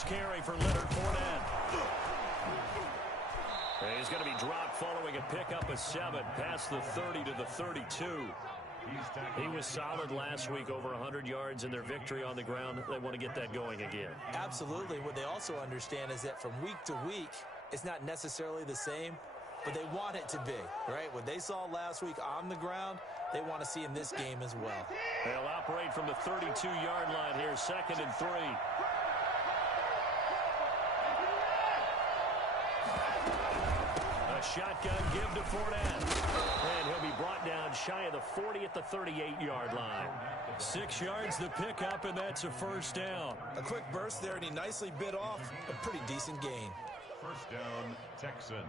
first carry for Leonard Fournette. He's going to be dropped following a pickup of 7 past the 30 to the 32. He was solid last week, over 100 yards in their victory on the ground. They want to get that going again. Absolutely. What they also understand is that from week to week, it's not necessarily the same, but they want it to be, right? What they saw last week on the ground, they want to see in this game as well. They'll operate from the 32-yard line here, 2nd and 3. A shotgun give to Fournette. And he'll be brought down shy of the 40 at the 38-yard line. 6 yards the pickup, and that's a first down. A quick burst there, and he nicely bit off a pretty decent gain. First down, Texans.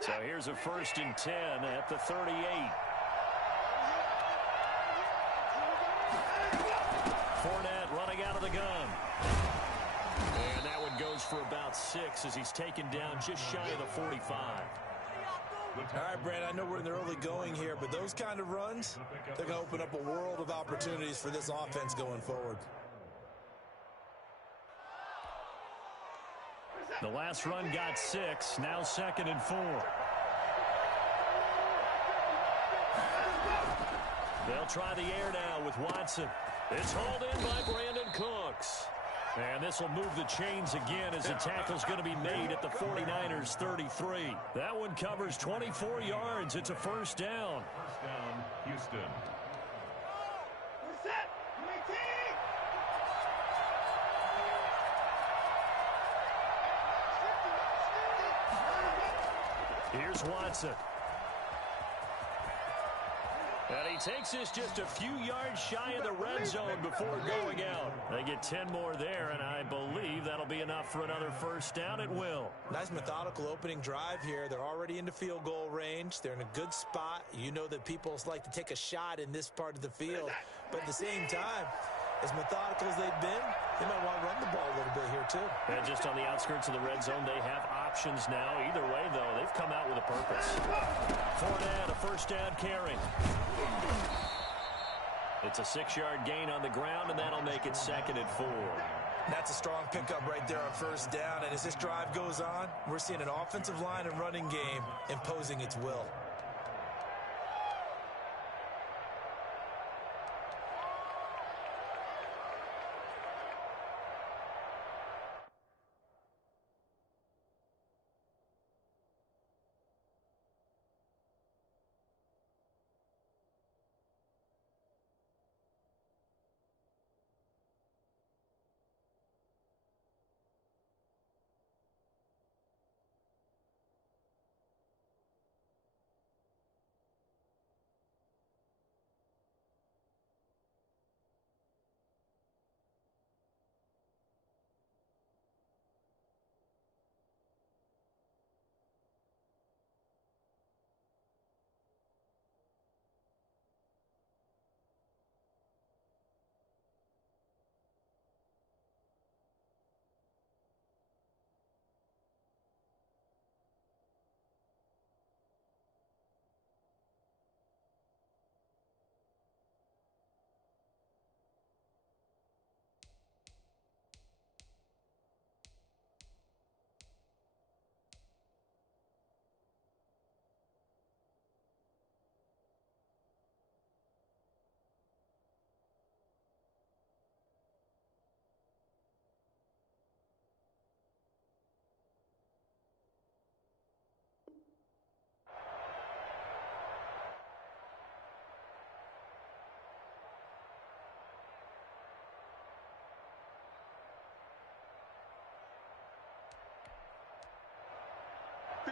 So here's a 1st and 10 at the 38. Fournette running out of the gun. And that one goes for about 6 as he's taken down just shy of the 45. All right, Brand, I know we're in the early going here, but those kind of runs, they're going to open up a world of opportunities for this offense going forward. The last run got 6, now 2nd and 4. They'll try the air now with Watson. It's hauled in by Brandon Cooks. And this will move the chains again as the tackle's going to be made at the 49ers 33. That one covers 24 yards. It's a first down. First down, Houston. Here's Watson. And he takes this just a few yards shy of the red zone before going out. They get 10 more there, and I believe that'll be enough for another first down. It will. Nice methodical opening drive here. They're already into field goal range. They're in a good spot. You know that people like to take a shot in this part of the field. But at the same time, as methodical as they've been, they might want to run the ball a little bit here too. And just on the outskirts of the red zone, they have options now. Either way, though, they've come out with a purpose. Fournette, a first down carry. It's a 6-yard gain on the ground, and that'll make it 2nd and 4. That's a strong pickup right there on first down. And as this drive goes on, we're seeing an offensive line and running game imposing its will.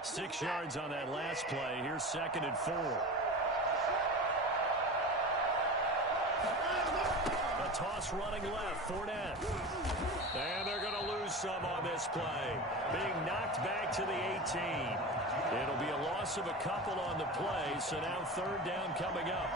Six yards on that last play. Here's 2nd and 4. A toss running left. Fournette. And they're going to lose some on this play. Being knocked back to the 18. It'll be a loss of a couple on the play. So now 3rd down coming up.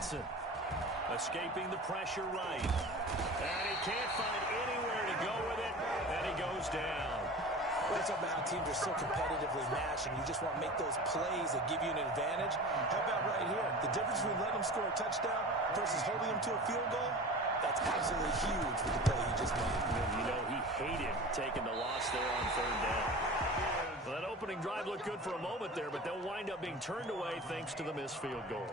Watson. Escaping the pressure right. And he can't find anywhere to go with it. And he goes down. Well, it's about how teams are so competitively matched, and you just want to make those plays that give you an advantage. How about right here? The difference between letting them score a touchdown versus holding them to a field goal, that's absolutely huge with the play he just made. You know, he hated taking the loss there on third down. Well, that opening drive looked good for a moment there, but they'll wind up being turned away thanks to the missed field goal.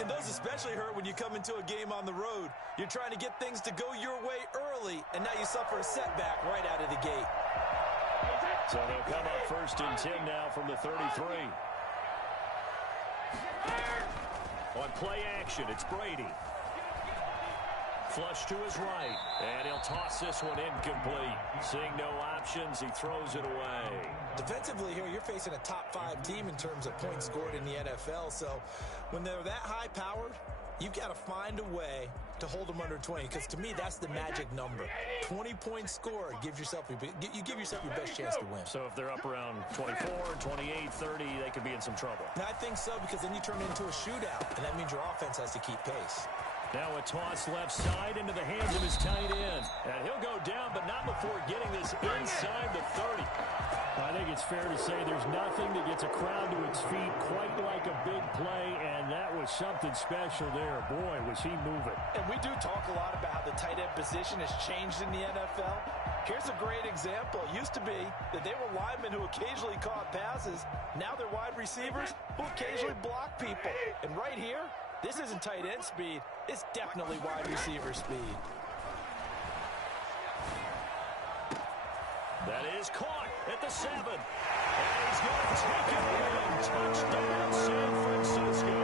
And those especially hurt when you come into a game on the road. You're trying to get things to go your way early, and now you suffer a setback right out of the gate. So they'll come up 1st and 10 now from the 33. On play action, it's Brady. Flush to his right, and he'll toss this one incomplete. Seeing no options, he throws it away. Defensively here, you're facing a top-5 team in terms of points scored in the NFL, so when they're that high-powered, you've got to find a way to hold them under 20, because to me, that's the magic number. 20 points scored, you give yourself your best chance to win. So if they're up around 24, 28, 30, they could be in some trouble. And I think so, because then you turn it into a shootout, and that means your offense has to keep pace. Now a toss left side into the hands of his tight end. And he'll go down, but not before getting this inside the 30. I think it's fair to say there's nothing that gets a crowd to its feet quite like a big play, and that was something special there. Boy, was he moving. And we do talk a lot about how the tight end position has changed in the NFL. Here's a great example. It used to be that they were linemen who occasionally caught passes. Now they're wide receivers who occasionally block people. And right here, this isn't tight end speed. It's definitely wide receiver speed. That is caught at the 7. And he's going to take it in. Touchdown, San Francisco.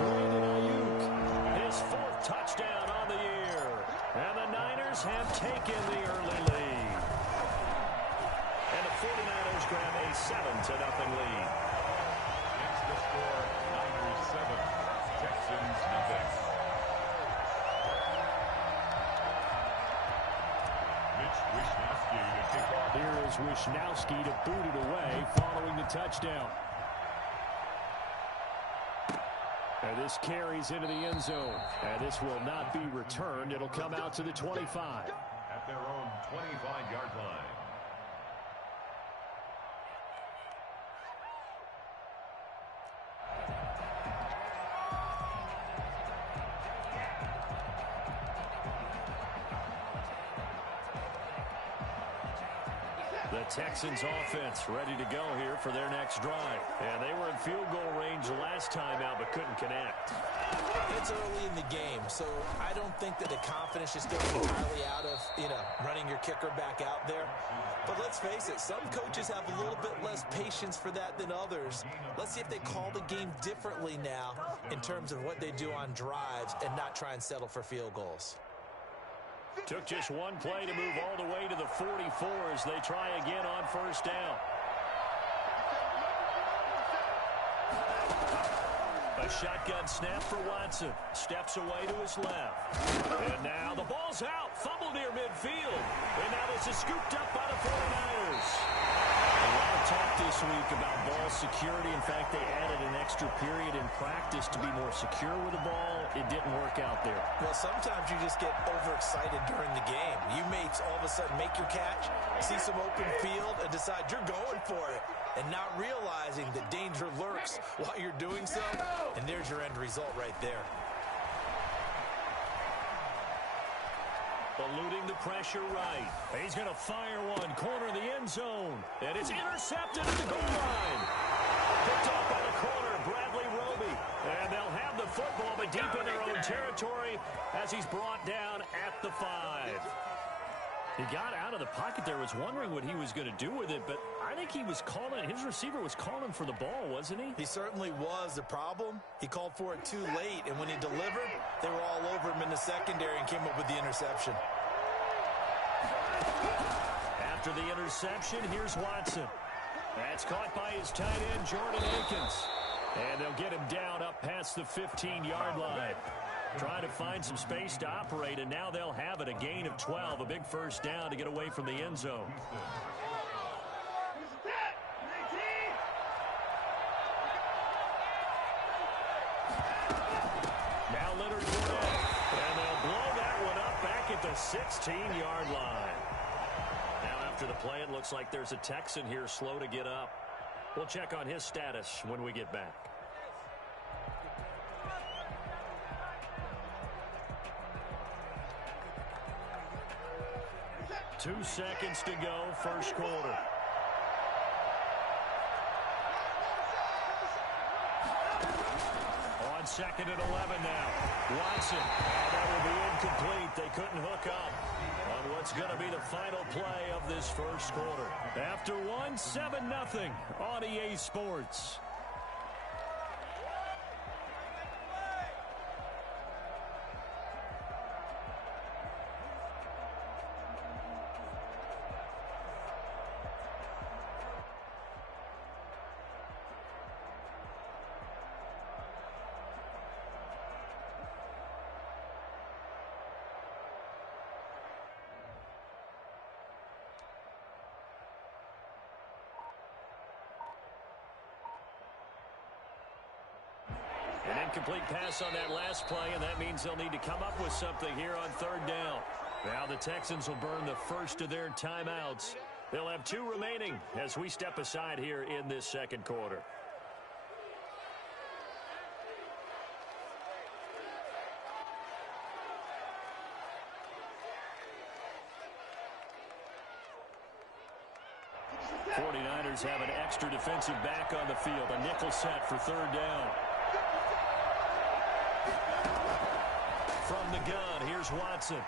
Brandon Ayuk. His 4th touchdown on the year. And the Niners have taken the early lead. And the 49ers grab a 7-0 lead. Next to score, Niners 7, Texans nothing. Mitch Wishnowsky to kick off. Here is Wishnowsky to boot it away following the touchdown. And this carries into the end zone. And this will not be returned. It'll come out to the 25. At their own 25-yard line. The Texans offense ready to go here for their next drive. And they were in field goal range last time out but couldn't connect. It's early in the game, so I don't think that the confidence is still entirely out of, running your kicker back out there. But let's face it, some coaches have a little bit less patience for that than others. Let's see if they call the game differently now in terms of what they do on drives and not try and settle for field goals. Took just one play to move all the way to the 44 as they try again on 1st down. A shotgun snap for Watson. Steps away to his left. And now the ball's out. Fumble near midfield. And now this is scooped up by the 49ers. A lot of talk this week about ball security. In fact, they added an extra period in practice to be more secure with the ball. It didn't work out there. Well, sometimes you just get overexcited during the game. You may all of a sudden make your catch, see some open field, and decide you're going for it, and not realizing that danger lurks while you're doing so, and there's your end result right there. Eluding the pressure right. He's going to fire one. Corner of the end zone. And it's intercepted at the goal line. Picked off by the corner, Bradley Roby. And they'll have the football, but deep in their own territory as he's brought down at the 5. He got out of the pocket there, was wondering what he was going to do with it, but I think he was calling, his receiver was calling for the ball, wasn't he? He certainly was. The problem, he called for it too late, and when he delivered, they were all over him in the secondary and came up with the interception. After the interception, here's Watson. That's caught by his tight end, Jordan Akins. And they'll get him down up past the 15-yard line. Trying to find some space to operate, and now they'll have it. A gain of 12, a big 1st down to get away from the end zone. at the 16-yard line. Now after the play, it looks like there's a Texan here slow to get up. We'll check on his status when we get back. Two seconds to go, first quarter. On second and 11 now. Watson. And that will be incomplete. They couldn't hook up on what's going to be the final play of this first quarter. After one, 7-0 on EA Sports. An incomplete pass on that last play, and that means they'll need to come up with something here on third down. Now the Texans will burn the first of their timeouts. They'll have 2 remaining as we step aside here in this second quarter. '49ers have an extra defensive back on the field, a nickel set for third down. From the gun, here's Watson.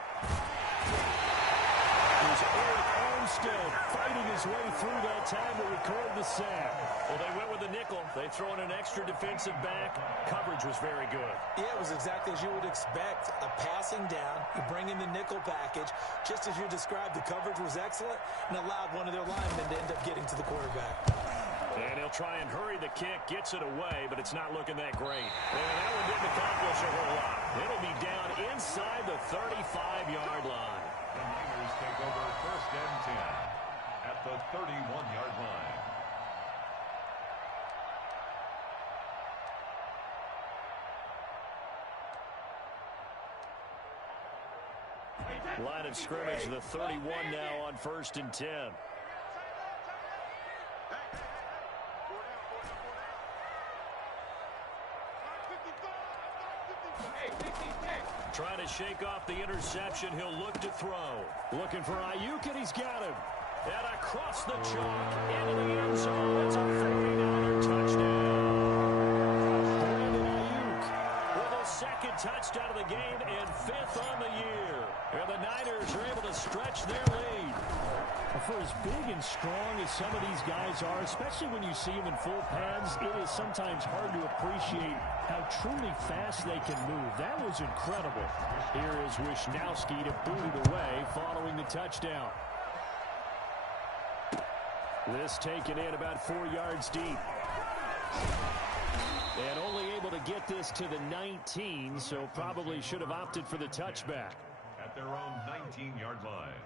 There's Eric Armstead fighting his way through that time to record the sack. Well, they went with the nickel. They throw in an extra defensive back. Coverage was very good. Yeah, it was exactly as you would expect. A passing down. You bring in the nickel package. Just as you described, the coverage was excellent and allowed one of their linemen to end up getting to the quarterback. And he'll try and hurry the kick, gets it away, but it's not looking that great. And that one didn't accomplish a whole lot. It'll be down inside the 35-yard line. The Niners take over first and 10 at the 31-yard line. Line of scrimmage, the 31 now on first and 10. Trying to shake off the interception. He'll look to throw. Looking for Ayuk, and he's got him. And across the chalk into the end zone. It's a 49er touchdown. Brandon Ayuk with a second touchdown of the game and 5th on the year. And the Niners are able to stretch their lead. For as big and strong as some of these guys are, especially when you see them in full pads, it is sometimes hard to appreciate how truly fast they can move. That was incredible. Here is Wishnowski to boot it away following the touchdown. This taken in about 4 yards deep. And only able to get this to the 19, so probably should have opted for the touchback. At their own 19-yard line.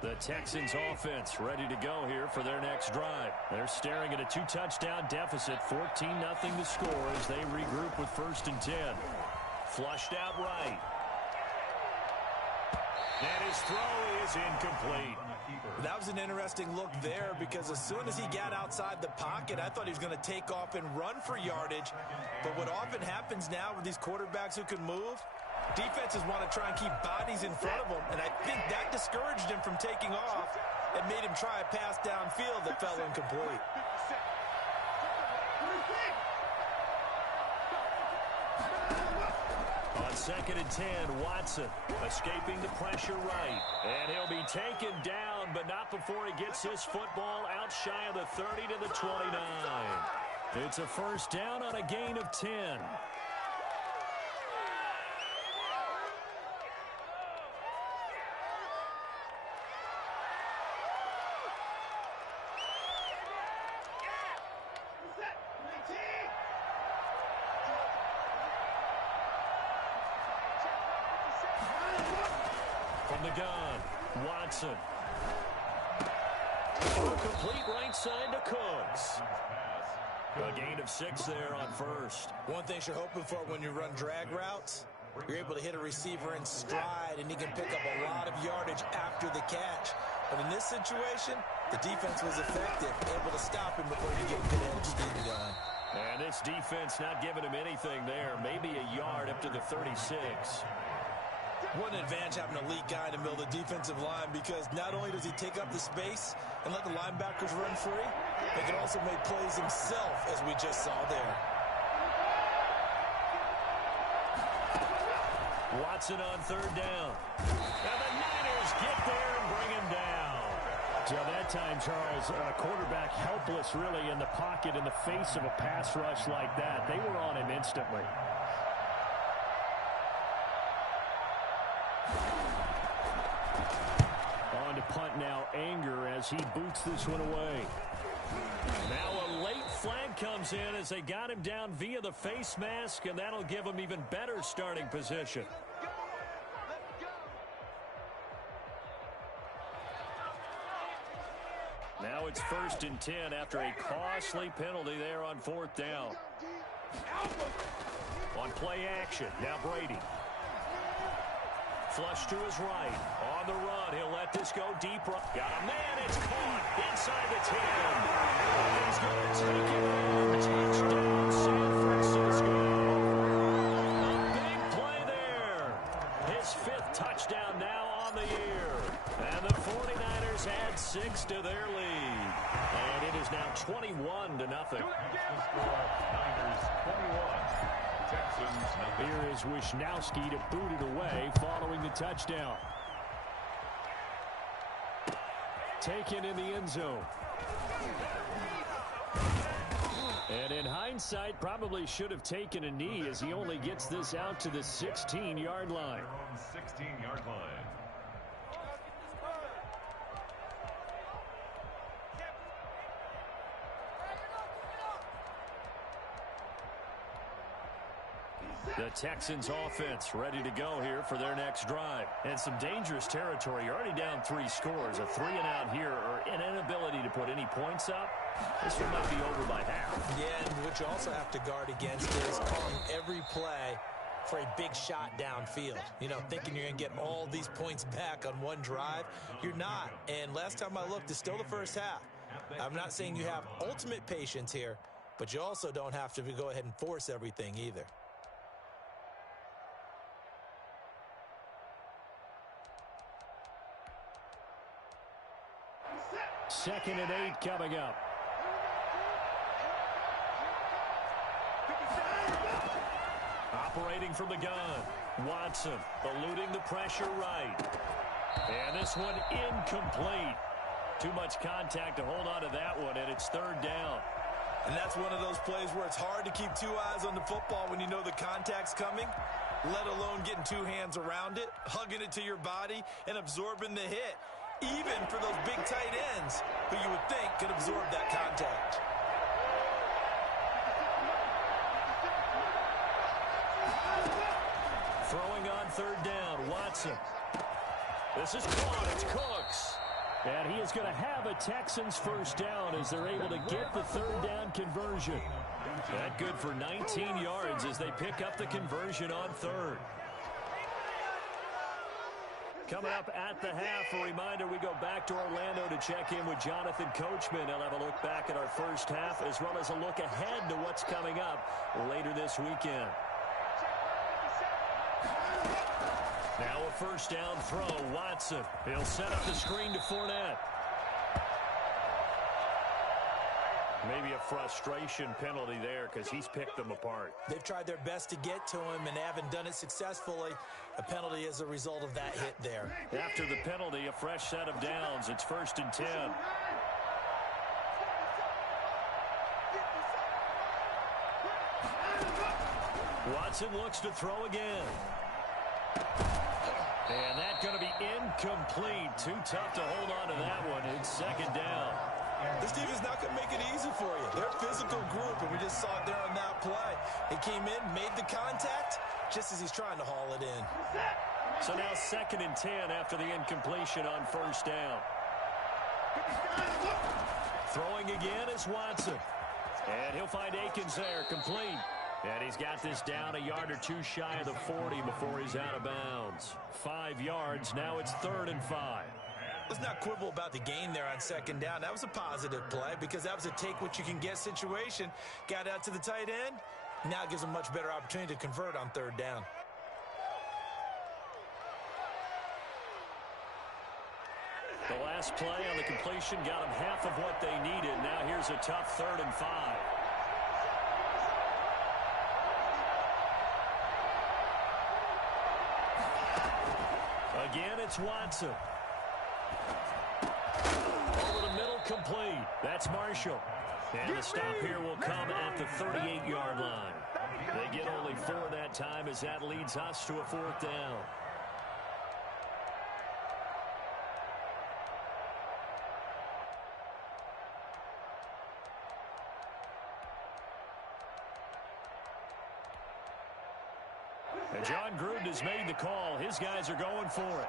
The Texans offense ready to go here for their next drive. They're staring at a 2-touchdown deficit, 14-0 to score as they regroup with first and 10. Flushed out right. And his throw is incomplete. That was an interesting look there because as soon as he got outside the pocket, I thought he was going to take off and run for yardage. But what often happens now with these quarterbacks who can move, defenses want to try and keep bodies in front of them, and I think that discouraged him from taking off and made him try a pass downfield that fell incomplete. On second and 10, Watson escaping the pressure right. And he'll be taken down, but not before he gets his football out shy of the 30 to the 29. It's a first down on a gain of 10. From the gun, Watson. Complete right side to Cooks. A gain of 6 there on first. One thing you're hoping for when you run drag routes, you're able to hit a receiver in stride, and he can pick up a lot of yardage after the catch. But in this situation, the defense was effective, able to stop him before you get good edge steam going. And this defense not giving him anything there. Maybe a yard up to the 36. What an advantage having an elite guy in the middle of the defensive line, because not only does he take up the space and let the linebackers run free, he can also make plays himself, as we just saw there. Watson on 3rd down. And the Niners get there and bring him down. So that time, Charles, a quarterback helpless really in the pocket in the face of a pass rush like that. They were on him instantly. On to punt now, Anger, as he boots this one away. Now a late flag comes in as they got him down via the face mask, and that'll give him even better starting position. Now it's 1st and 10 after a costly penalty there on 4th down. On play action, now Brady. Flush to his right. On the run, he'll let this go deep. Got a man, it's caught inside the 10. He's going to take it home. Touchdown, San Francisco. A big play there. His 5th touchdown now on the year. And the 49ers add 6 to their lead. And it is now 21-0. Niners 21. Here is Wisnowski to boot it away following the touchdown. Taken in the end zone. And in hindsight, probably should have taken a knee as he only gets this out to the 16-yard line. 16-yard line. The Texans offense ready to go here for their next drive. And some dangerous territory. You're already down 3 scores. A 3-and-out here or an inability to put any points up. This one might be over by half. Yeah, and what you also have to guard against is calling every play for a big shot downfield. You know, thinking you're going to get all these points back on one drive. You're not. And last time I looked, it's still the first half. I'm not saying you have ultimate patience here, but you also don't have to go ahead and force everything either. 2nd and 8 coming up. Operating from the gun. Watson eluding the pressure right. And this one incomplete. Too much contact to hold on to that one, and it's 3rd down. And that's one of those plays where it's hard to keep 2 eyes on the football when you know the contact's coming, let alone getting 2 hands around it, hugging it to your body, and absorbing the hit. Even for those big tight ends who you would think could absorb that contact. Throwing on 3rd down, Watson. This is caught, it's Cooks. And he is going to have a Texans first down as they're able to get the 3rd down conversion. That good for 19 yards as they pick up the conversion on 3rd. Coming up at the half, a reminder, we go back to Orlando to check in with Jonathan Coachman. He'll have a look back at our first half as well as a look ahead to what's coming up later this weekend. Now a 1st down throw, Watson. He'll set up the screen to Fournette. Maybe a frustration penalty there because he's picked them apart. They've tried their best to get to him and haven't done it successfully. A penalty as a result of that hit there. After the penalty, a fresh set of downs. It's 1st and 10. Watson looks to throw again. And that's going to be incomplete. Too tough to hold on to that one. It's 2nd down. This team is not going to make it easy for you. They're a physical group, and we just saw it there on that play. He came in, made the contact, just as he's trying to haul it in. So now 2nd and 10 after the incompletion on 1st down. Throwing again is Watson. And he'll find Akins there, complete. And he's got this down a yard or two shy of the 40 before he's out of bounds. 5 yards, now it's 3rd and 5. Let's not quibble about the gain there on 2nd down. That was a positive play because that was a take-what-you-can-get situation. Got out to the tight end. Now gives a much better opportunity to convert on 3rd down. The last play on the completion got them half of what they needed. Now here's a tough 3rd and 5. Again, it's Watson. Over the middle, complete. That's Marshall. And the stop here will come at the 38-yard line. They get only 4 that time as that leads us to a 4th down. And John Gruden has made the call. His guys are going for it.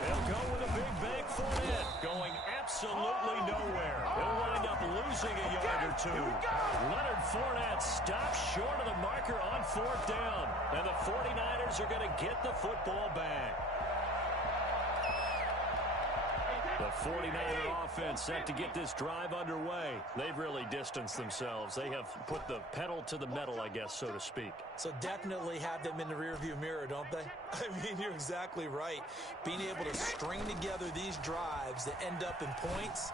They'll go with a big bank Fournette, going absolutely nowhere. He'll wind up losing a yard or two. Leonard Fournette stops short of the marker on 4th down. And the 49ers are going to get the football back. The 49er offense set to get this drive underway. They've really distanced themselves. They have put the pedal to the metal, I guess, so to speak. So definitely have them in the rearview mirror, don't they? I mean, you're exactly right. Being able to string together these drives that end up in points,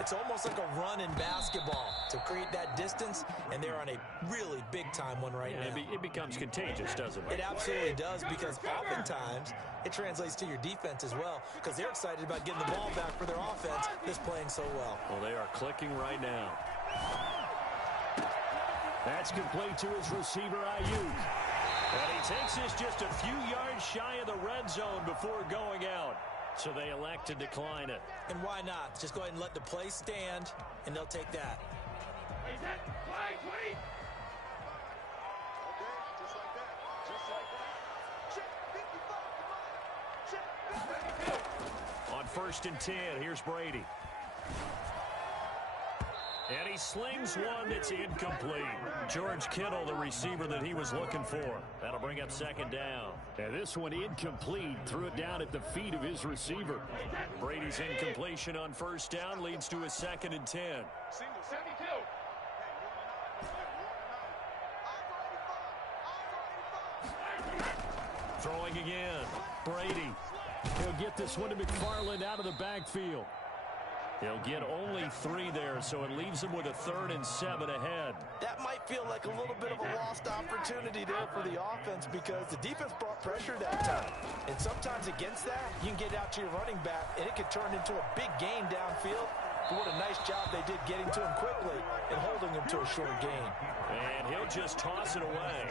it's almost like a run in basketball to create that distance, and they're on a really big-time one right now. It becomes contagious, doesn't it? It absolutely does, because oftentimes it translates to your defense as well, because they're excited about getting the ball back for their offense that's playing so well. Well, they are clicking right now. That's complete to his receiver, Ayuk. And he takes this just a few yards shy of the red zone before going out. So they elect to decline it. And why not? Just go ahead and let the play stand, and they'll take that. On 1st and 10, here's Brady. And he slings one that's incomplete. George Kittle, the receiver that he was looking for. That'll bring up 2nd down. And this one incomplete. Threw it down at the feet of his receiver. Brady's incompletion on 1st down leads to a 2nd and 10. Throwing again. Brady. He'll get this one to McFarland out of the backfield. He'll get only 3 there, so it leaves him with a 3rd and 7 ahead. That might feel like a little bit of a lost opportunity there for the offense because the defense brought pressure that time. And sometimes against that, you can get out to your running back, and it could turn into a big gain downfield. But what a nice job they did getting to him quickly and holding him to a short gain. And he'll just toss it away.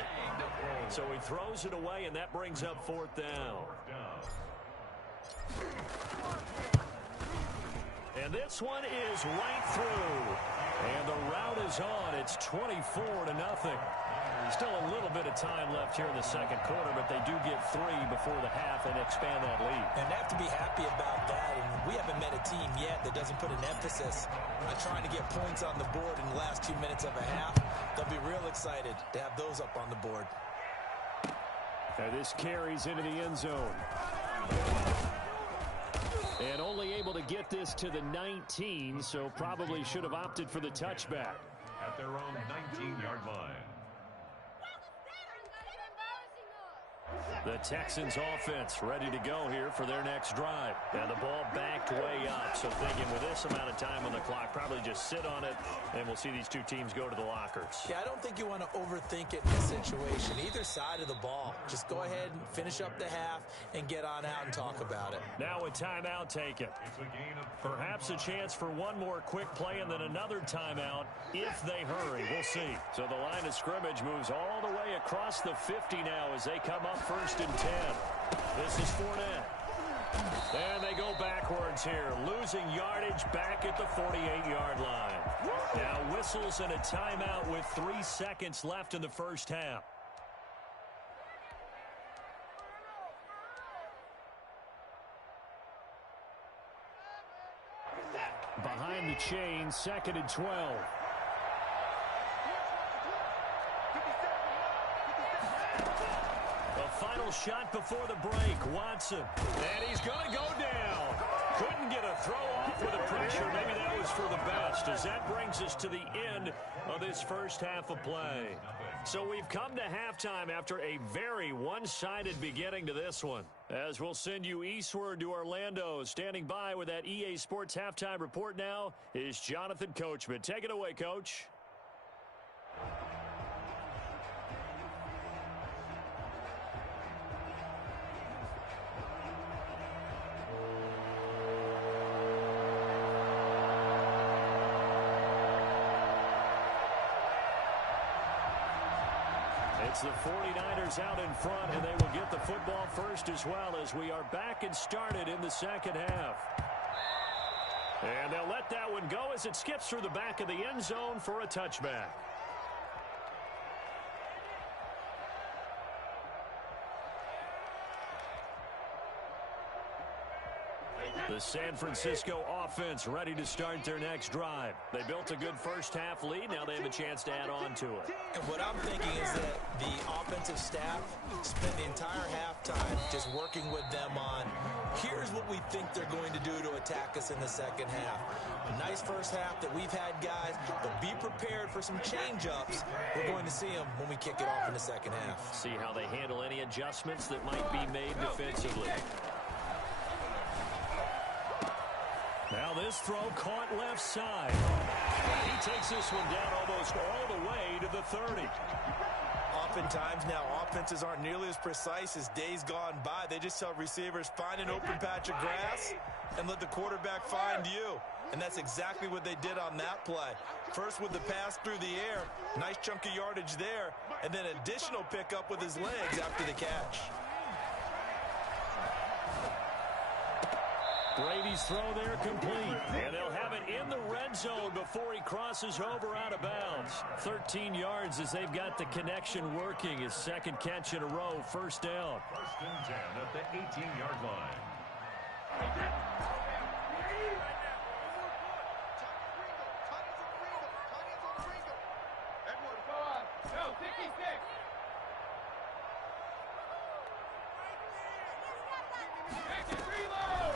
So he throws it away, and that brings up 4th down. And this one is right through. And the route is on. It's 24-0. Still a little bit of time left here in the 2nd quarter, but they do get 3 before the half and expand that lead. And they have to be happy about that. And we haven't met a team yet that doesn't put an emphasis on trying to get points on the board in the last 2 minutes of a half. They'll be real excited to have those up on the board. And this carries into the end zone. And only able to get this to the 19, so probably should have opted for the touchback. At their own 19-yard line. The Texans offense ready to go here for their next drive. And the ball backed way up. So thinking with this amount of time on the clock, probably just sit on it, and we'll see these two teams go to the lockers. Yeah, I don't think you want to overthink it in this situation. Either side of the ball. Just go ahead and finish up the half and get on out and talk about it. Now a timeout taken. It's a gain of Perhaps a chance for one more quick play and then another timeout if they hurry. We'll see. So the line of scrimmage moves all the way across the 50 now as they come up 1st and 10. This is Fournette. And they go backwards here, losing yardage back at the 48-yard line. Now whistles and a timeout with 3 seconds left in the first half. Behind the chain, 2nd and 12. A final shot before the break. Watson. And he's going to go down. Couldn't get a throw off with the pressure. Maybe that was for the best, as that brings us to the end of this first half of play. So we've come to halftime after a very one-sided beginning to this one. As we'll send you eastward to Orlando. Standing by with that EA Sports halftime report now is Jonathan Coachman. Take it away, Coach. It's the 49ers out in front, and they will get the football first as well, as we are back and started in the second half. And they'll let that one go as it skips through the back of the end zone for a touchback. The San Francisco offense ready to start their next drive. They built a good first half lead. Now they have a chance to add on to it. And what I'm thinking is that the offensive staff spent the entire halftime just working with them on, here's what we think they're going to do to attack us in the second half. A nice first half that we've had, guys, but be prepared for some change-ups. We're going to see them when we kick it off in the second half. See how they handle any adjustments that might be made defensively. Now this throw caught left side. He takes this one down almost all the way to the 30. Oftentimes now, offenses aren't nearly as precise as days gone by. They just tell receivers, find an open patch of grass and let the quarterback find you. And that's exactly what they did on that play. First with the pass through the air, nice chunk of yardage there, and then additional pickup with his legs after the catch. Brady's throw there complete. And they'll have it in the red zone before he crosses over out of bounds. 13 yards as they've got the connection working. His second catch in a row, first down. 1st and 10 at the 18-yard line.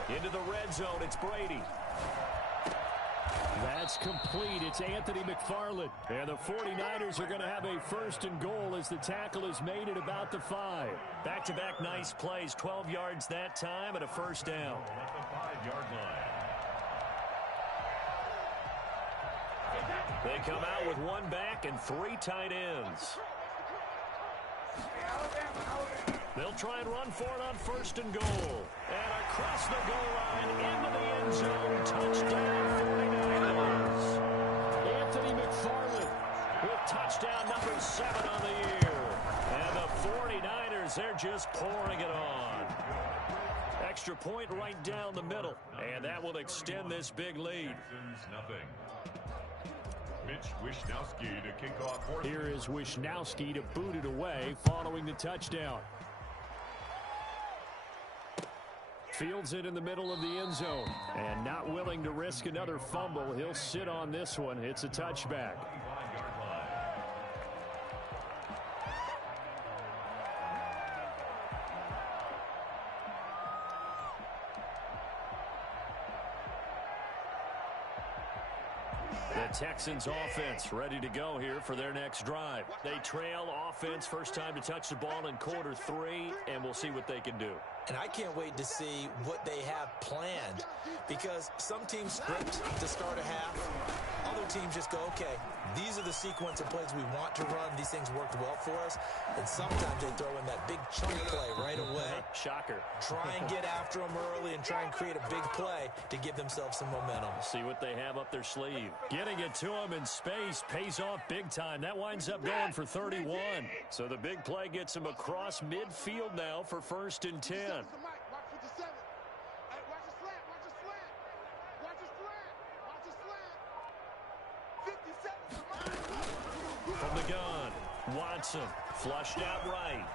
Into the red zone, it's Brady. That's complete. It's Anthony McFarland. And the 49ers are going to have a 1st and goal as the tackle is made at about the 5. Back-to-back nice plays, 12 yards that time and a first down. At the 5-yard line. They come out with one back and 3 tight ends. They'll try and run for it on 1st and goal. And across the goal line into the end zone. Touchdown 49ers. Anthony McFarland with touchdown number 7 on the year. And the 49ers, they're just pouring it on. Extra point right down the middle. And that will extend this big lead. Nothing. Mitch Wishnowsky to kick off. Here is Wishnowsky to boot it away following the touchdown. Fields it in the middle of the end zone. And not willing to risk another fumble. He'll sit on this one. It's a touchback. The Texans offense ready to go here for their next drive. They trail offense, first time to touch the ball in quarter 3, and we'll see what they can do. And I can't wait to see what they have planned, because some teams script to start a half. Other teams just go, okay, these are the sequence of plays we want to run. These things worked well for us. And sometimes they throw in that big chunk play right away. Shocker. Try and get after them early and try and create a big play to give themselves some momentum. See what they have up their sleeve. Getting it to them in space pays off big time. That winds up going for 31. So the big play gets him across midfield now for 1st and 10. From the gun, Watson flushed out right.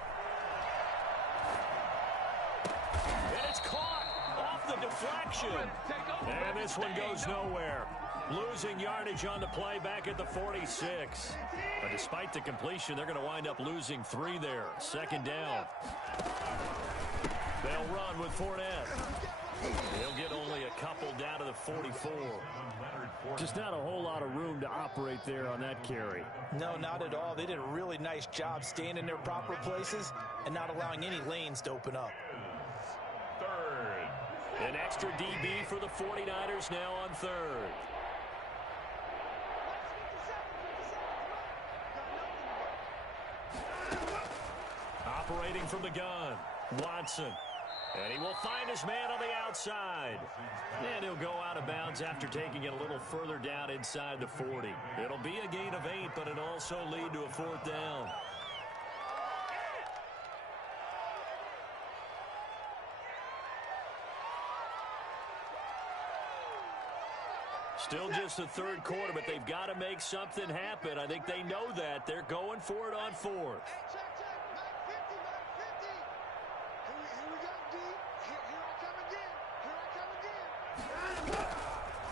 And it's caught off the deflection. And this one goes nowhere. Losing yardage on the play back at the 46. But despite the completion, they're going to wind up losing 3 there. Second down. They'll run with Fournette. He'll get only a couple down to the 44. Just not a whole lot of room to operate there on that carry. No, not at all. They did a really nice job staying in their proper places and not allowing any lanes to open up. Third. An extra DB for the 49ers now on third. Operating from the gun, Watson. And he will find his man on the outside. And he'll go out of bounds after taking it a little further down inside the 40. It'll be a gain of 8, but it'll also lead to a 4th down. Still just the third quarter, but they've got to make something happen. I think they know that. They're going for it on 4th.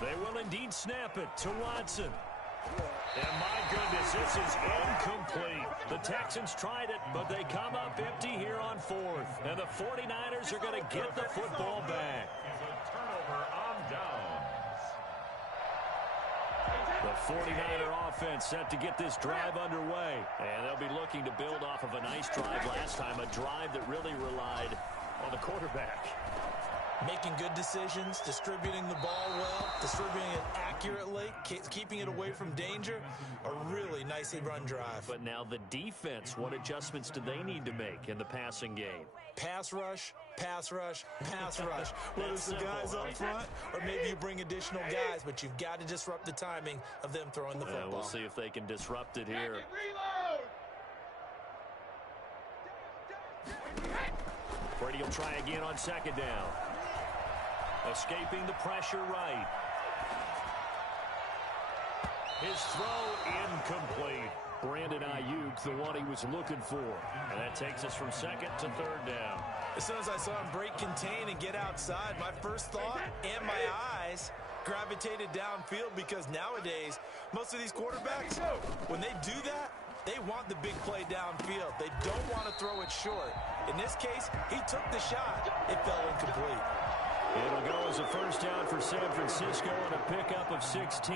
They will indeed snap it to Watson. And my goodness, this is incomplete. The Texans tried it, but they come up empty here on 4th. And the 49ers are going to get the football back. A turnover on downs. The 49er offense set to get this drive underway. And they'll be looking to build off of a nice drive last time, a drive that really relied on the quarterback. Making good decisions, distributing the ball well, distributing it accurately, keeping it away from danger. A really nicely run drive. But now the defense, what adjustments do they need to make in the passing game? Pass rush, pass rush, pass rush. Whether it's the guys up front or maybe you bring additional guys, but you've got to disrupt the timing of them throwing the football. We'll see if they can disrupt it here. Brady will try again on second down. Escaping the pressure right. His throw incomplete. Brandon Ayuk, the one he was looking for. And that takes us from second to third down. As soon as I saw him break contain and get outside, my first thought and my eyes gravitated downfield, because nowadays, most of these quarterbacks, when they do that, they want the big play downfield. They don't want to throw it short. In this case, he took the shot. It fell incomplete. It'll go as a first down for San Francisco and a pickup of 16.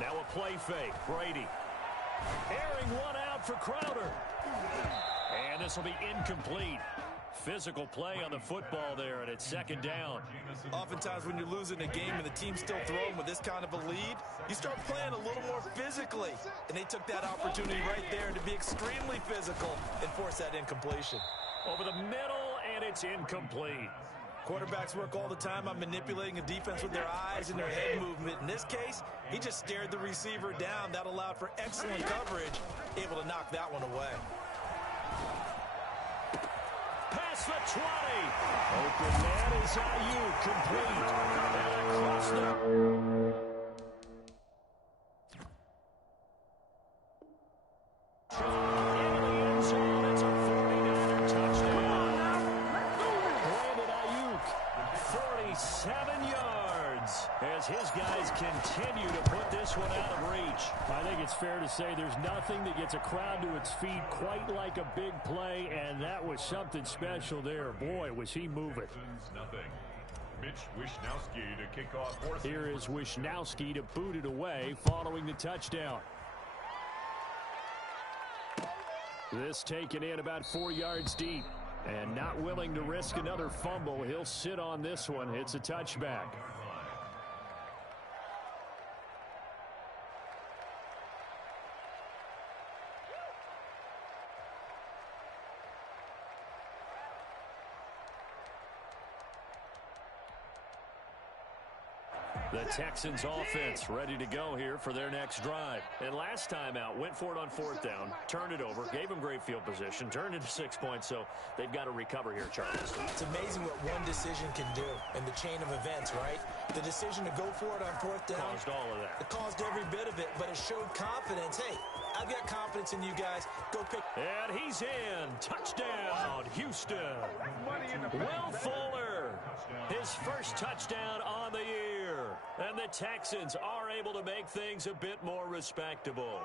Now a play fake. Brady airing one out for Crowder. And this will be incomplete. Physical play on the football there, and it's second down. Oftentimes when you're losing a game and the team's still throwing with this kind of a lead, you start playing a little more physically. And they took that opportunity right there to be extremely physical and force that incompletion. Over the middle, and it's incomplete. Quarterbacks work all the time on manipulating a defense with their eyes and their head movement. In this case, he just stared the receiver down. That allowed for excellent coverage, able to knock that one away. Past the 20. Open man is Ayuk, complete. And across the... His guys continue to put this one out of reach. I think it's fair to say there's nothing that gets a crowd to its feet quite like a big play, and that was something special there. Boy, was he moving. Nothing. Mitch Wishnowsky to kick off. Here is Wishnowsky to boot it away following the touchdown. This taken in about 4 yards deep. And not willing to risk another fumble. He'll sit on this one. It's a touchback. The Texans offense ready to go here for their next drive. And last time out, went for it on 4th down, turned it over, gave them great field position, turned it to 6 points, so they've got to recover here, Charles. It's amazing what one decision can do in the chain of events, right? The decision to go for it on 4th down. Caused all of that. It caused every bit of it, but it showed confidence. Hey, I've got confidence in you guys. Go pick. And he's in. Touchdown, Houston. Will Fuller, his first touchdown on the year. And the Texans are able to make things a bit more respectable.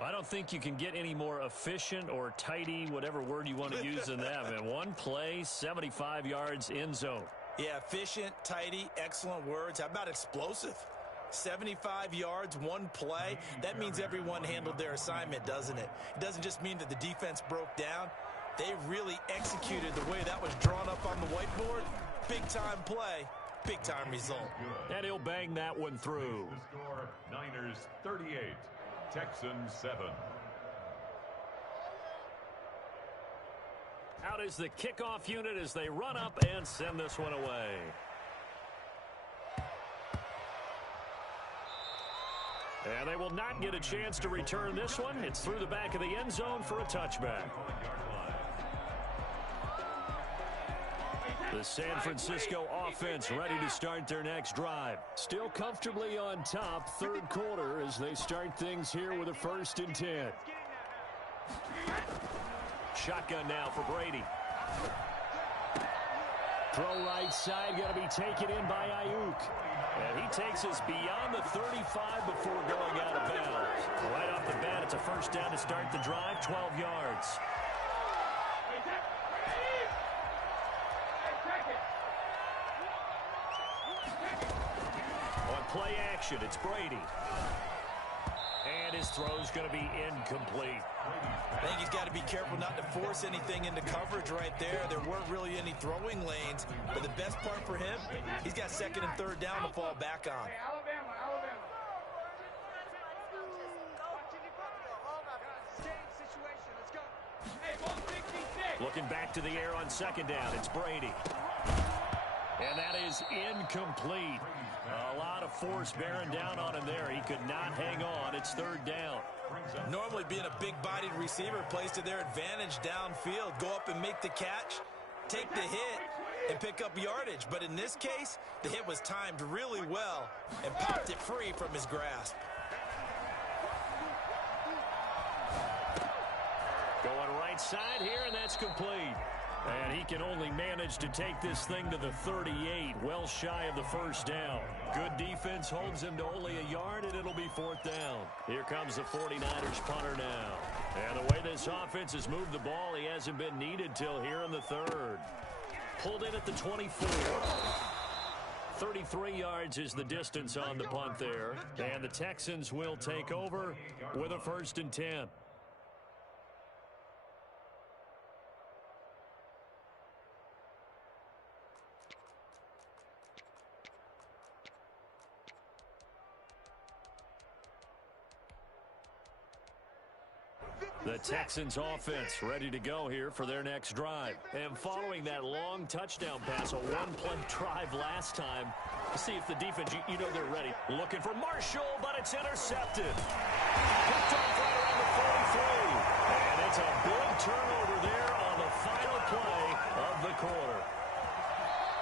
I don't think you can get any more efficient or tidy, whatever word you want to use in that. And one play, 75 yards in zone. Yeah, efficient, tidy, excellent words. How about explosive? 75 yards, one play. That means everyone handled their assignment, doesn't it? It doesn't just mean that the defense broke down. They really executed the way that was drawn up on the whiteboard. Big-time play, big-time result. And he'll bang that one through. The score, Niners 38, Texans 7. Out is the kickoff unit as they run up and send this one away. And they will not get a chance to return this one. It's through the back of the end zone for a touchback. The San Francisco offense ready to start their next drive. Still comfortably on top, 3rd quarter as they start things here with a 1st and 10. Shotgun now for Brady. Throw right side, got to be taken in by Ayuk. And he takes us beyond the 35 before going out of bounds. Right off the bat, it's a 1st down to start the drive, 12 yards. On play action, it's Brady. And his throw's going to be incomplete. I think he's got to be careful not to force anything into coverage right there. There weren't really any throwing lanes, but the best part for him, he's got 2nd and 3rd down to fall back on. Looking back to the air on 2nd down, it's Brady. And that is incomplete. A lot of force bearing down on him there. He could not hang on. It's 3rd down. Normally being a big-bodied receiver plays to their advantage downfield. Go up and make the catch, take the hit, and pick up yardage. But in this case, the hit was timed really well and popped it free from his grasp. Going right side here, and that's complete. And he can only manage to take this thing to the 38, well shy of the 1st down. Good defense holds him to only a yard, and it'll be 4th down. Here comes the 49ers punter now. And the way this offense has moved the ball, he hasn't been needed till here in the 3rd. Pulled in at the 24. 33 yards is the distance on the punt there. And the Texans will take over with a 1st and 10. The Texans offense ready to go here for their next drive. And following that long touchdown pass, a one-play drive last time, to see if the defense, you know they're ready. Looking for Marshall, but it's intercepted. Picked off right around the 43. And it's a big turnover there on the final play of the quarter.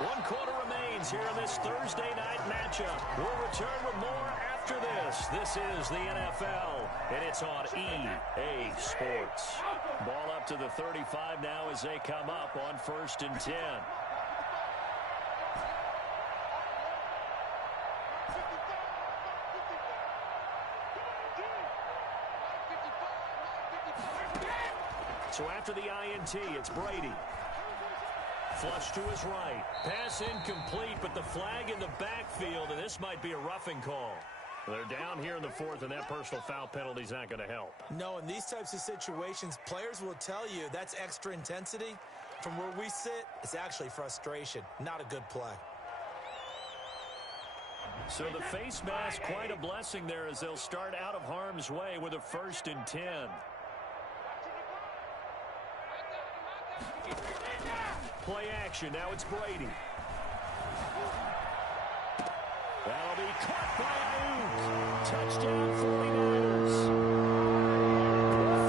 1 quarter remains here in this Thursday night matchup. We'll return with more after this. This is the NFL, and it's on EA Sports. Ball up to the 35 now as they come up on 1st and 10. So after the INT, it's Brady. Flush to his right. Pass incomplete, but the flag in the backfield, and this might be a roughing call. They're down here in the 4th, and that personal foul penalty is not going to help. No, in these types of situations, players will tell you that's extra intensity. From where we sit, it's actually frustration, not a good play. So the face mask, quite a blessing there as they'll start out of harm's way with a 1st and 10. Play action. Now it's Brady. That'll be caught by Ayuk. Touchdown 49ers.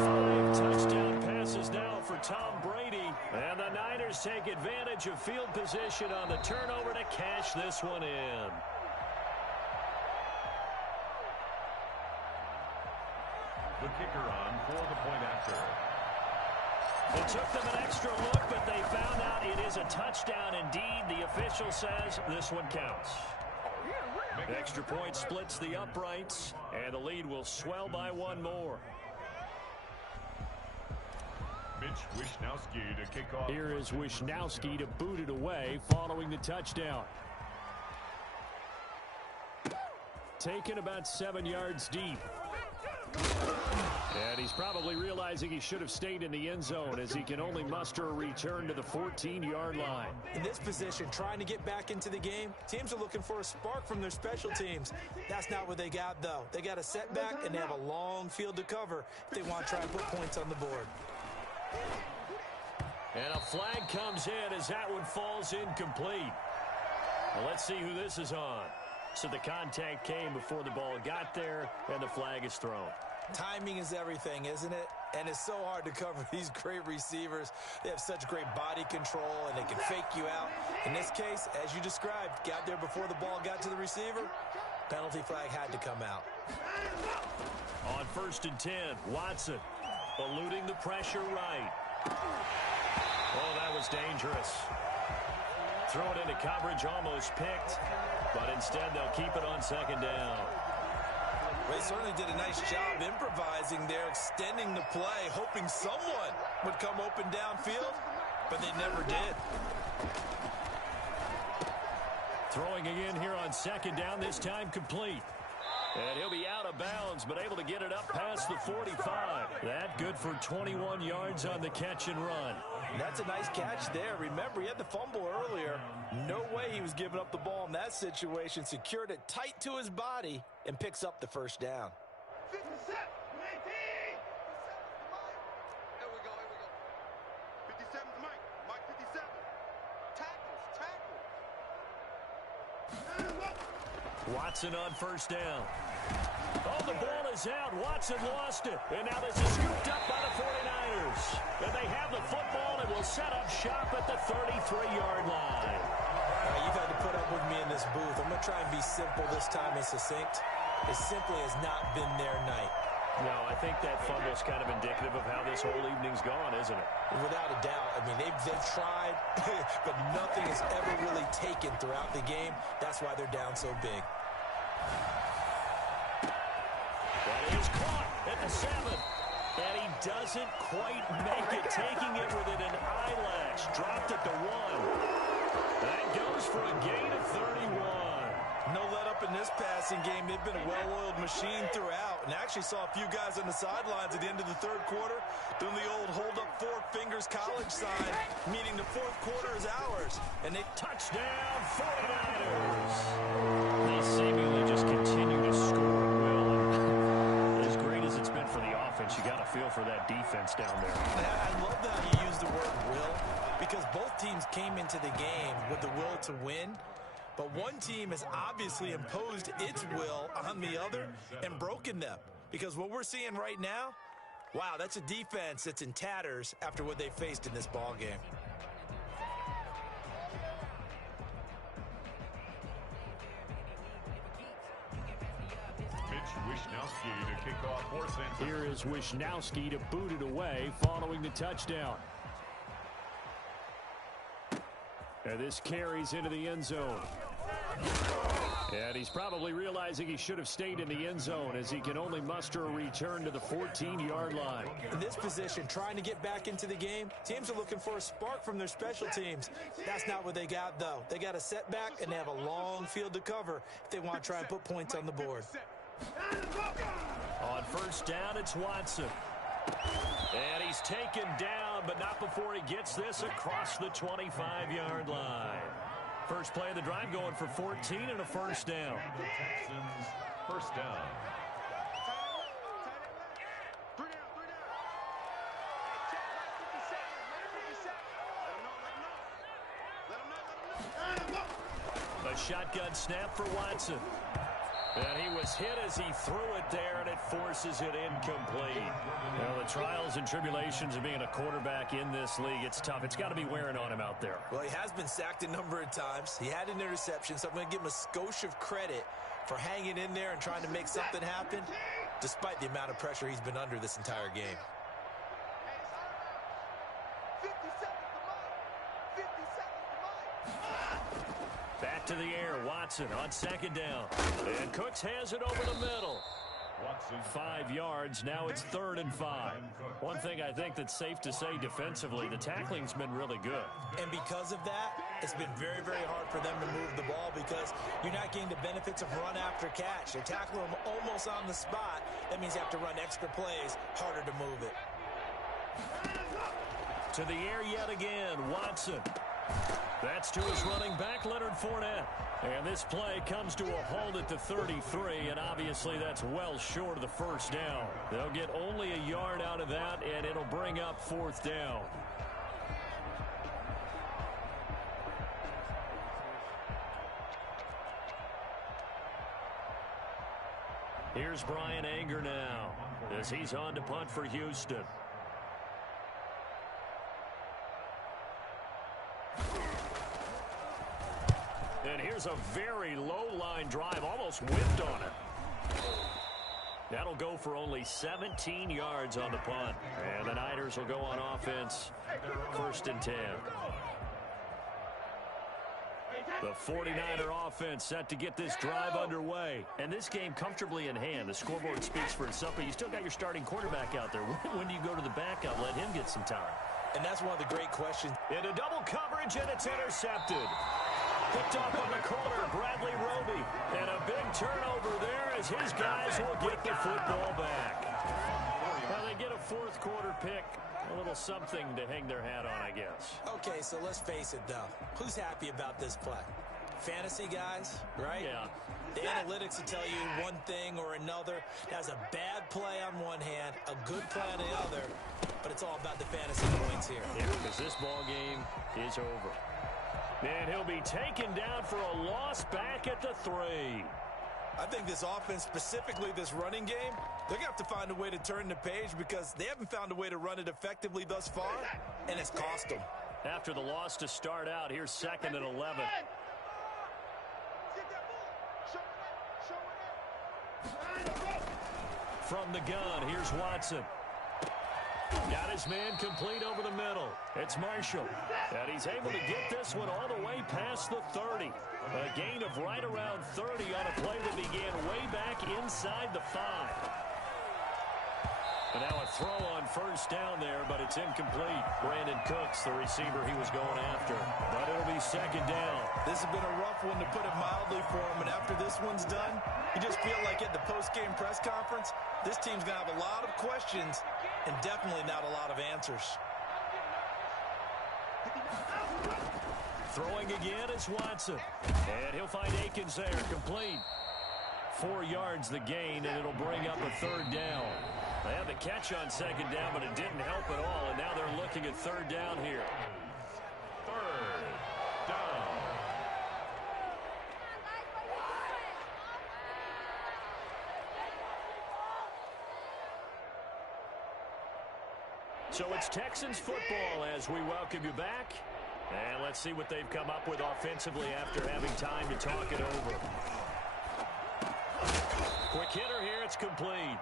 5 touchdown passes now for Tom Brady. And the Niners take advantage of field position on the turnover to cash this one in. The kicker on for the point after. It took them an extra look, but they found out it is a touchdown indeed. The official says this one counts. The extra point splits the uprights, and the lead will swell by one more. Mitch Wishnowsky to kick off. Here is Wishnowsky to boot it away following the touchdown. Taken about 7 yards deep. And he's probably realizing he should have stayed in the end zone as he can only muster a return to the 14-yard line. In this position, trying to get back into the game, teams are looking for a spark from their special teams. That's not what they got, though. They got a setback, and they have a long field to cover if they want to try and put points on the board. And a flag comes in as that one falls incomplete. Well, let's see who this is on. So the contact came before the ball got there, and the flag is thrown. Timing is everything, isn't it? And it's so hard to cover these great receivers. They have such great body control, and they can fake you out. In this case, as you described, got there before the ball got to the receiver. Penalty flag had to come out. On 1st and 10, Watson eluding the pressure right. Oh, that was dangerous. Throw it into coverage, almost picked, but instead they'll keep it on 2nd down. Well, they certainly did a nice job improvising there, extending the play, hoping someone would come open downfield, but they never did. Throwing again here on 2nd down, this time complete. And he'll be out of bounds, but able to get it up past the 45. That good for 21 yards on the catch and run. That's a nice catch there. Remember, he had the fumble earlier. No way he was giving up the ball in that situation. Secured it tight to his body and picks up the 1st down. 57, 19. Here we go. 57's Mike. Mike 57. Tackles. Watson on 1st down. Oh, the ball is out. Watson lost it. And now this is scooped up by the 49ers. And they have the football and will set up shop at the 33-yard line. You've had to put up with me in this booth. I'm going to try and be simple this time and succinct. It simply has not been their night. No, I think that fumble's kind of indicative of how this whole evening's gone, isn't it? Without a doubt. I mean, they've tried, but nothing has ever really taken throughout the game. That's why they're down so big. That is caught at the 7. And he doesn't quite make it, taking it within an eyelash. Dropped at the 1. That goes for a gain of 31. No let up in this passing game. They've been a well-oiled machine throughout. And actually saw a few guys on the sidelines at the end of the 3rd quarter doing the old hold up 4 fingers college sign, meaning the 4th quarter is ours. And they Touchdown 49ers. They seemingly just continue to score at will. And as great as it's been for the offense, you got to feel for that defense down there. I love that you use the word will, because both teams came into the game with the will to win. But one team has obviously imposed its will on the other and broken them. Because what we're seeing right now, wow, that's a defense that's in tatters after what they faced in this ball game. Mitch Wishnowsky to kick off for San Here is Wishnowsky to boot it away following the touchdown. And this carries into the end zone. And he's probably realizing he should have stayed in the end zone as he can only muster a return to the 14-yard line. In this position, trying to get back into the game, teams are looking for a spark from their special teams. That's not what they got, though. They got a setback, and they have a long field to cover if they want to try and put points on the board. On 1st down, it's Watson. And he's taken down, but not before he gets this across the 25-yard line. First play of the drive going for 14 and a 1st down. The Texans, 1st down. A shotgun snap for Watson. And he was hit as he threw it there, and it forces it incomplete. Well, the trials and tribulations of being a quarterback in this league, it's tough. It's got to be wearing on him out there. Well, he has been sacked a number of times. He had an interception, so I'm going to give him a skosh of credit for hanging in there and trying to make something happen, despite the amount of pressure he's been under this entire game. Back to the air, Watson on second down. And Cooks has it over the middle. 5 yards, now it's 3rd and 5. One thing I think that's safe to say defensively, the tackling's been really good. And because of that, it's been very, very hard for them to move the ball because you're not getting the benefits of run after catch. They're tackling them almost on the spot. That means you have to run extra plays, harder to move it. To the air yet again, Watson. That's to his running back, Leonard Fournette. And this play comes to a halt at the 33, and obviously that's well short of the first down. They'll get only a yard out of that, and it'll bring up 4th down. Here's Brian Anger now as he's on to punt for Houston. And here's a very low-line drive, almost whipped on it. That'll go for only 17 yards on the punt. And the Niners will go on offense, 1st and 10. The 49er offense set to get this drive underway. And this game comfortably in hand. The scoreboard speaks for itself, but you still got your starting quarterback out there. When do you go to the backup? Let him get some time. And that's one of the great questions. Into double coverage, and it's intercepted. Picked off on the corner, Bradley Roby. And a big turnover there as his guys will get the football back. Well, they get a 4th quarter pick. A little something to hang their hat on, I guess. Okay, so let's face it, though. Who's happy about this play? Fantasy guys, right? Yeah. The analytics will tell you one thing or another. That's a bad play on one hand, a good play on the other, but it's all about the fantasy points here. Yeah, because this ball game is over. And he'll be taken down for a loss back at the 3. I think this offense, specifically this running game, they're going to have to find a way to turn the page because they haven't found a way to run it effectively thus far, and it's cost them. After the loss to start out, here's 2nd and 11. From the gun, here's Watson. Got his man complete over the middle. It's Marshall. And he's able to get this one all the way past the 30. A gain of right around 30 on a play that began way back inside the 5. And now a throw on 1st down there, but it's incomplete. Brandon Cooks, the receiver he was going after. But it'll be 2nd down. This has been a rough one, to put it mildly, for him. And after this one's done, you just feel like at the post-game press conference, this team's going to have a lot of questions and definitely not a lot of answers. Throwing again is Watson. And he'll find Akins there, complete. 4 yards the gain, and it'll bring up a 3rd down. They had the catch on 2nd down, but it didn't help at all, and now they're looking at 3rd down here. 3rd down. So it's Texans football as we welcome you back. And let's see what they've come up with offensively after having time to talk it over. Quick hitter here, it's complete.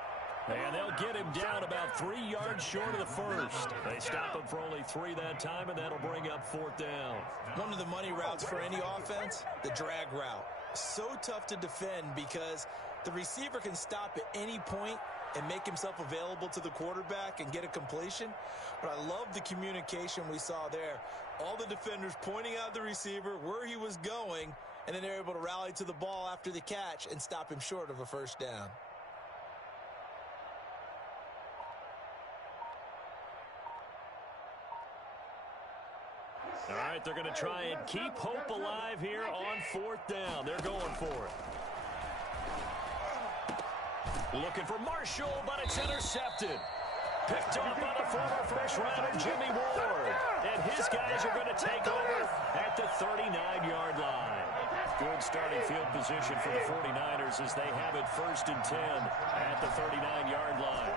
And they'll get him down about 3 yards short of the 1st. They stop him for only 3 that time, and that'll bring up 4th down. One of the money routes for any offense, the drag route. So tough to defend because the receiver can stop at any point and make himself available to the quarterback and get a completion. But I love the communication we saw there. All the defenders pointing out the receiver, where he was going, and then they're able to rally to the ball after the catch and stop him short of a 1st down. All right, they're going to try and keep hope alive here on 4th down. They're going for it. Looking for Marshall, but it's intercepted. Picked off by the former first-rounder Jimmy Ward. And his guys are going to take over at the 39-yard line. Good starting field position for the 49ers as they have it 1st and 10 at the 39-yard line.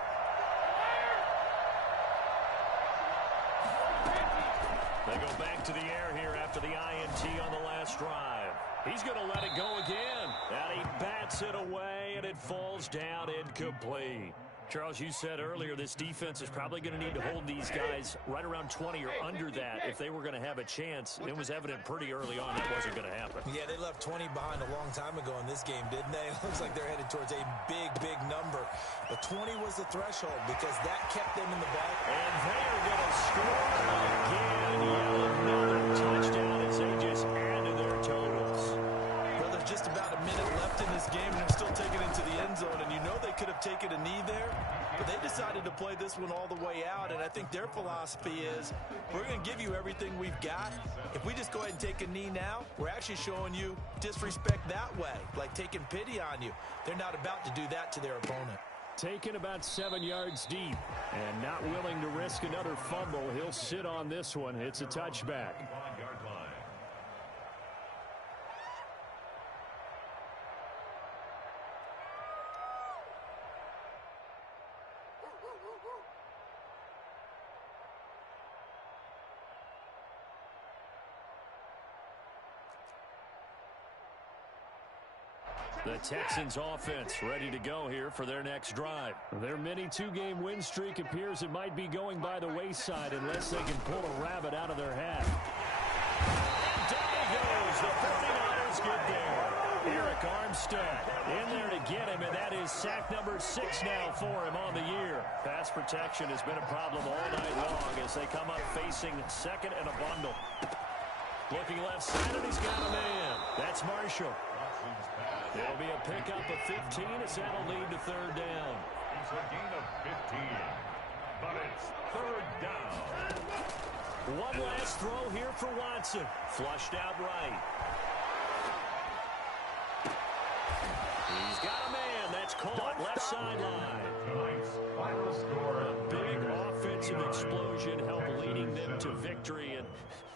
They go back to the air here after the INT on the last drive. He's going to let it go again. And he bats it away, and it falls down incomplete. Charles, you said earlier this defense is probably going to need to hold these guys right around 20 or under that if they were going to have a chance. It was evident pretty early on that wasn't going to happen. Yeah, they left 20 behind a long time ago in this game, didn't they? It looks like they're headed towards a big, big number. But 20 was the threshold because that kept them in the ball. And they're going to score again. Another touchdown as they just add to their totals. Well, there's just about a minute left in this game, and they're still taking it to the end zone. And you know they could have taken a knee there, but they decided to play this one all the way out. And I think their philosophy is, we're going to give you everything we've got. If we just go ahead and take a knee now, we're actually showing you disrespect that way, like taking pity on you. They're not about to do that to their opponent. Taken about 7 yards deep and not willing to risk another fumble. He'll sit on this one. It's a touchback. The Texans offense ready to go here for their next drive. Their mini two-game win streak appears it might be going by the wayside unless they can pull a rabbit out of their hat. And down he goes. The 49ers get there. Eric Armstead in there to get him, and that is sack number 6 now for him on the year. Pass protection has been a problem all night long as they come up facing second and a bundle. Looking left side, and he's got a man. That's Marshall. It'll be a pickup of 15 as that'll lead to third down. It's a gain of 15, but it's third down. One last throw here for Watson. Flushed out right. He's got a man. That's caught left sideline. Tonight's final score. A big offensive explosion helped leading them to victory. And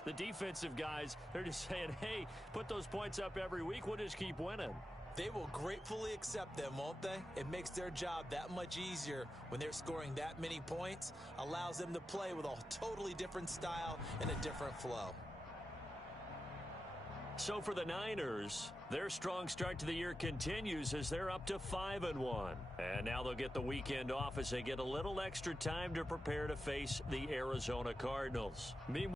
the defensive guys, they're just saying, hey, put those points up every week. We'll just keep winning. They will gratefully accept them, won't they? It makes their job that much easier when they're scoring that many points, allows them to play with a totally different style and a different flow. So for the Niners, their strong start to the year continues as they're up to 5-1. And now they'll get the weekend off as they get a little extra time to prepare to face the Arizona Cardinals. Meanwhile,